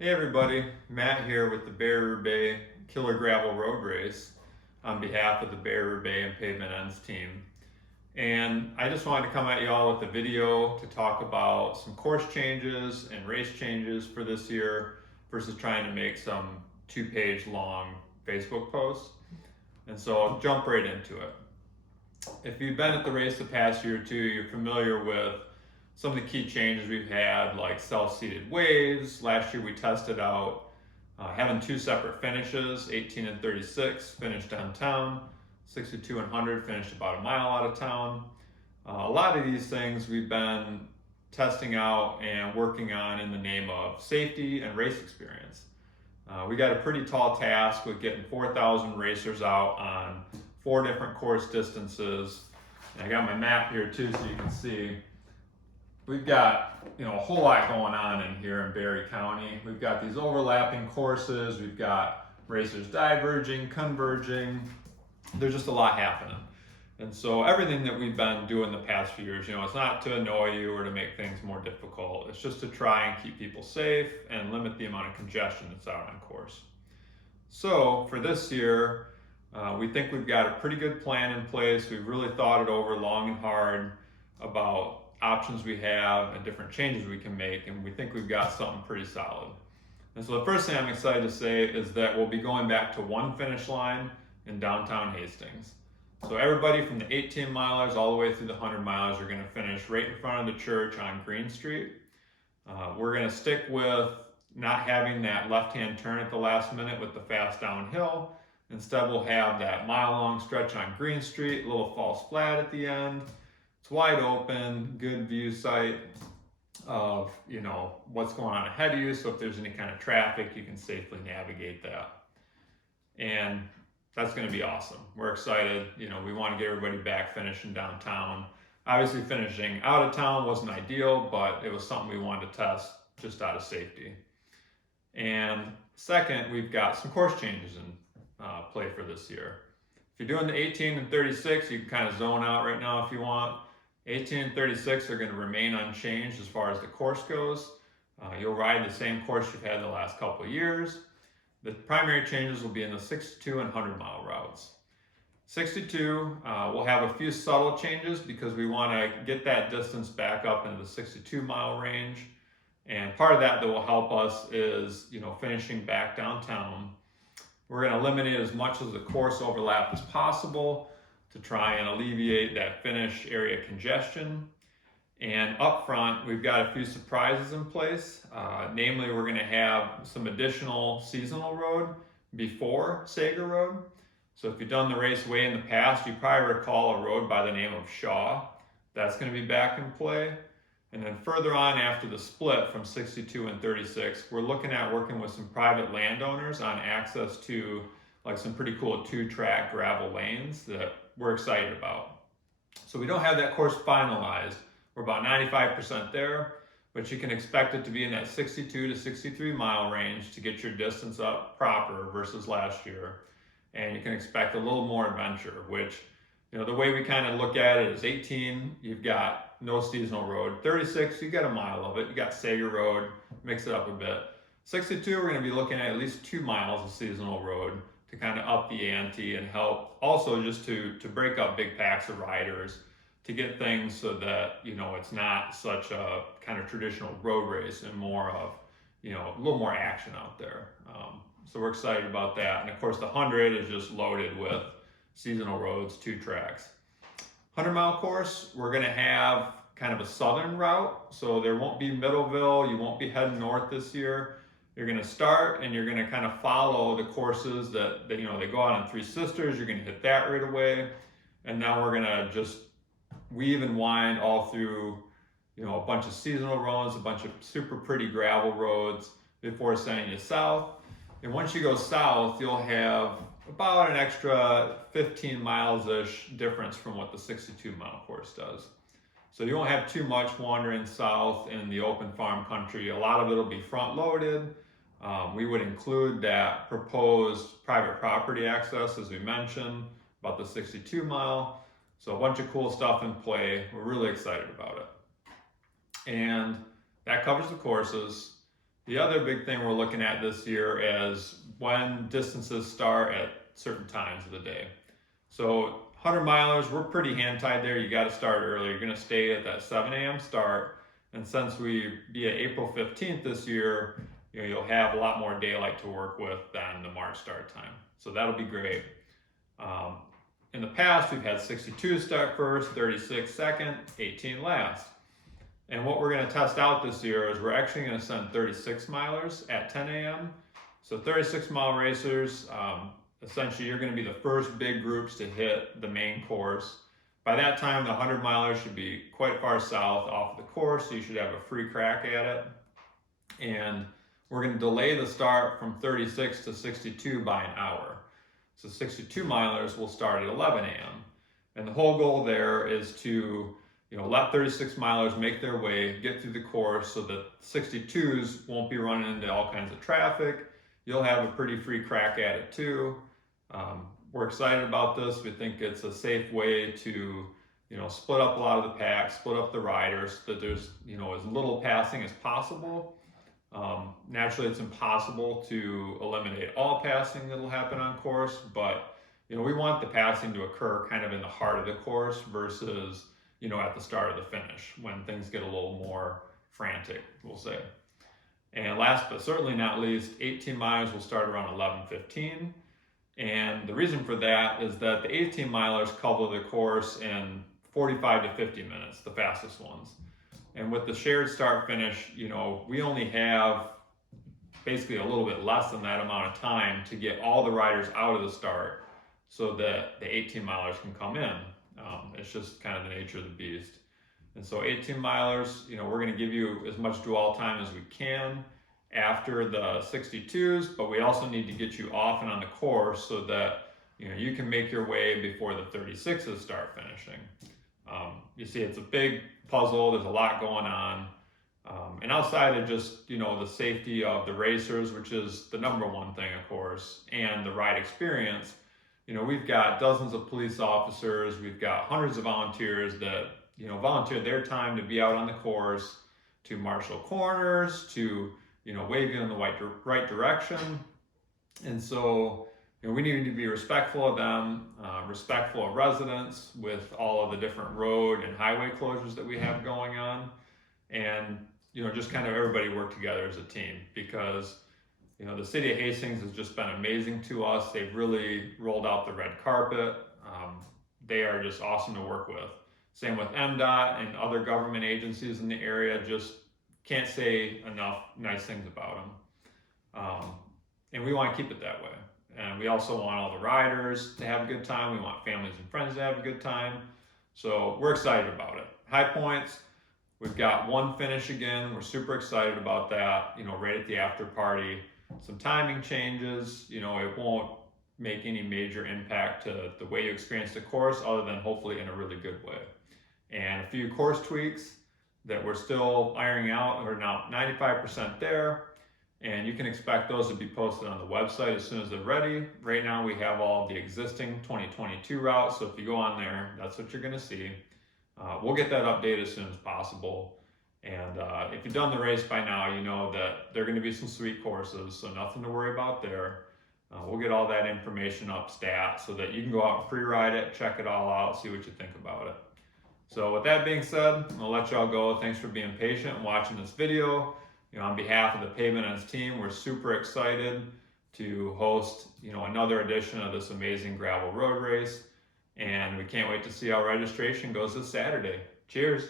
Hey everybody, Matt here with the Barry-Roubaix Killer Gravel Road Race on behalf of the Barry-Roubaix and Pavement Ends team. And I just wanted to come at y'all with a video to talk about some course changes and race changes for this year versus trying to make some 2-page long Facebook posts. And so I'll jump right into it. If you've been at the race the past year or two, you're familiar with some of the key changes we've had, like self-seated waves. Last year we tested out having two separate finishes, 18 and 36 finished downtown, 62 and 100 finished about a mile out of town. A lot of these things we've been testing out and working on in the name of safety and race experience. We got a pretty tall task with getting 4,000 racers out on 4 different course distances. And I got my map here too so you can see. We've got a whole lot going on in here in Barry County. We've got these overlapping courses. We've got racers diverging, converging. There's just a lot happening. And so everything that we've been doing the past few years, it's not to annoy you or to make things more difficult. It's just to try and keep people safe and limit the amount of congestion that's out on course. So for this year, we think we've got a pretty good plan in place. We've really thought it over long and hard about options we have and different changes we can make, and we think we've got something pretty solid. And so the first thing I'm excited to say is that we'll be going back to one finish line in downtown Hastings. So everybody from the 18 milers all the way through the 100 milers are going to finish right in front of the church on Green Street. We're going to stick with not having that left-hand turn at the last minute with the fast downhill. Instead, we'll have that mile-long stretch on Green Street, a little false flat at the end. It's wide open, good view sight of what's going on ahead of you, so if there's any kind of traffic you can safely navigate that. And that's going to be awesome. We're excited. We want to get everybody back finishing downtown. Obviously finishing out of town wasn't ideal, but it was something we wanted to test just out of safety. And second, we've got some course changes in play for this year. If you're doing the 18 and 36, you can kind of zone out right now if you want. 18 and 36 are going to remain unchanged as far as the course goes. You'll ride the same course you've had the last couple of years. The primary changes will be in the 62 and 100 mile routes. 62, we'll have a few subtle changes because we want to get that distance back up into the 62 mile range. And part of that will help us is, finishing back downtown. We're going to eliminate as much of the course overlap as possible to try and alleviate that finish area congestion. And up front, we've got a few surprises in place. Namely, we're going to have some additional seasonal road before Sager Road. So if you've done the race way in the past, you probably recall a road by the name of Shaw. That's going to be back in play. And then further on after the split from 62 and 36, we're looking at working with some private landowners on access to some pretty cool 2-track gravel lanes that we're excited about. So we don't have that course finalized. We're about 95% there, but you can expect it to be in that 62 to 63 mile range to get your distance up proper versus last year. And you can expect a little more adventure, which, the way we kind of look at it is 18, you've got no seasonal road. 36, you got a mile of it. You got Sager Road, mix it up a bit. 62, we're going to be looking at least 2 miles of seasonal road to kind of up the ante and help also just to break up big packs of riders, to get things so that, it's not such a kind of traditional road race and more of, a little more action out there. So we're excited about that. And of course, the 100 is just loaded with seasonal roads, 2 tracks. 100-mile course, we're going to have kind of a southern route. So there won't be Middleville. You won't be heading north this year. You're going to start and you're going to kind of follow the courses that they go out on Three Sisters. You're going to hit that right away. And now we're going to just weave and wind all through, a bunch of seasonal roads, a bunch of super pretty gravel roads before sending you south. And once you go south, you'll have about an extra 15 miles-ish difference from what the 62-mile course does. So you won't have too much wandering south in the open farm country. A lot of it will be front-loaded. We would include that proposed private property access, as we mentioned, about the 62-mile. So a bunch of cool stuff in play. We're really excited about it. And that covers the courses. The other big thing we're looking at this year is when distances start at certain times of the day. So 100 milers, we're pretty hand tied there. You got to start early. You're going to stay at that 7 a.m. start. And since we be at April 15th this year, you'll have a lot more daylight to work with than the March start time. So that'll be great. In the past, we've had 62 start first, 36 second, 18 last. And what we're going to test out this year is we're actually going to send 36 milers at 10 a.m. So 36 mile racers, essentially you're going to be the first big groups to hit the main course. By that time, the 100 milers should be quite far south off the course, so you should have a free crack at it. And we're going to delay the start from 36 to 62 by an hour. So 62 milers will start at 11 a.m. And the whole goal there is to let 36 milers make their way, get through the course so that 62s won't be running into all kinds of traffic. You'll have a pretty free crack at it too. We're excited about this. We think it's a safe way to, split up a lot of the pack, split up the riders so that there's, as little passing as possible. Naturally, it's impossible to eliminate all passing that'll happen on course, but, we want the passing to occur kind of in the heart of the course versus, at the start of the finish when things get a little more frantic, we'll say. And last but certainly not least, 18 miles will start around 11:15. And the reason for that is that the 18 milers cover the course in 45 to 50 minutes, the fastest ones. And with the shared start finish, we only have basically a little bit less than that amount of time to get all the riders out of the start so that the 18 milers can come in. It's just kind of the nature of the beast. And so 18 milers, we're going to give you as much dwell time as we can after the 62s, but we also need to get you off and on the course so that you can make your way before the 36s start finishing. You see, it's a big puzzle. There's a lot going on. And outside of just, the safety of the racers, which is the number one thing, of course, and the ride experience, we've got dozens of police officers, we've got hundreds of volunteers that, volunteer their time to be out on the course, to marshal corners, to, wave you in the right direction. And so, we need to be respectful of them, respectful of residents with all of the different road and highway closures that we have going on. And, just kind of everybody work together as a team because the city of Hastings has just been amazing to us. They've really rolled out the red carpet. They are just awesome to work with. Same with MDOT and other government agencies in the area. Just can't say enough nice things about them. And we want to keep it that way. And we also want all the riders to have a good time. We want families and friends to have a good time. So we're excited about it. High points. We've got one finish again. We're super excited about that, right at the after party. Some timing changes, it won't make any major impact to the way you experience the course other than hopefully in a really good way. And a few course tweaks that we're still ironing out are now 95% there. And you can expect those to be posted on the website as soon as they're ready. Right now we have all the existing 2022 routes. So if you go on there, that's what you're gonna see. We'll get that update as soon as possible. And if you've done the race by now, you know that there are going to be some sweet courses, so nothing to worry about there. We'll get all that information up stat so that you can go out and pre-ride it, check it all out, see what you think about it. So with that being said, I'll let y'all go. Thanks for being patient and watching this video. On behalf of the Pavement Ends team, we're super excited to host another edition of this amazing gravel road race. And we can't wait to see how registration goes this Saturday. Cheers.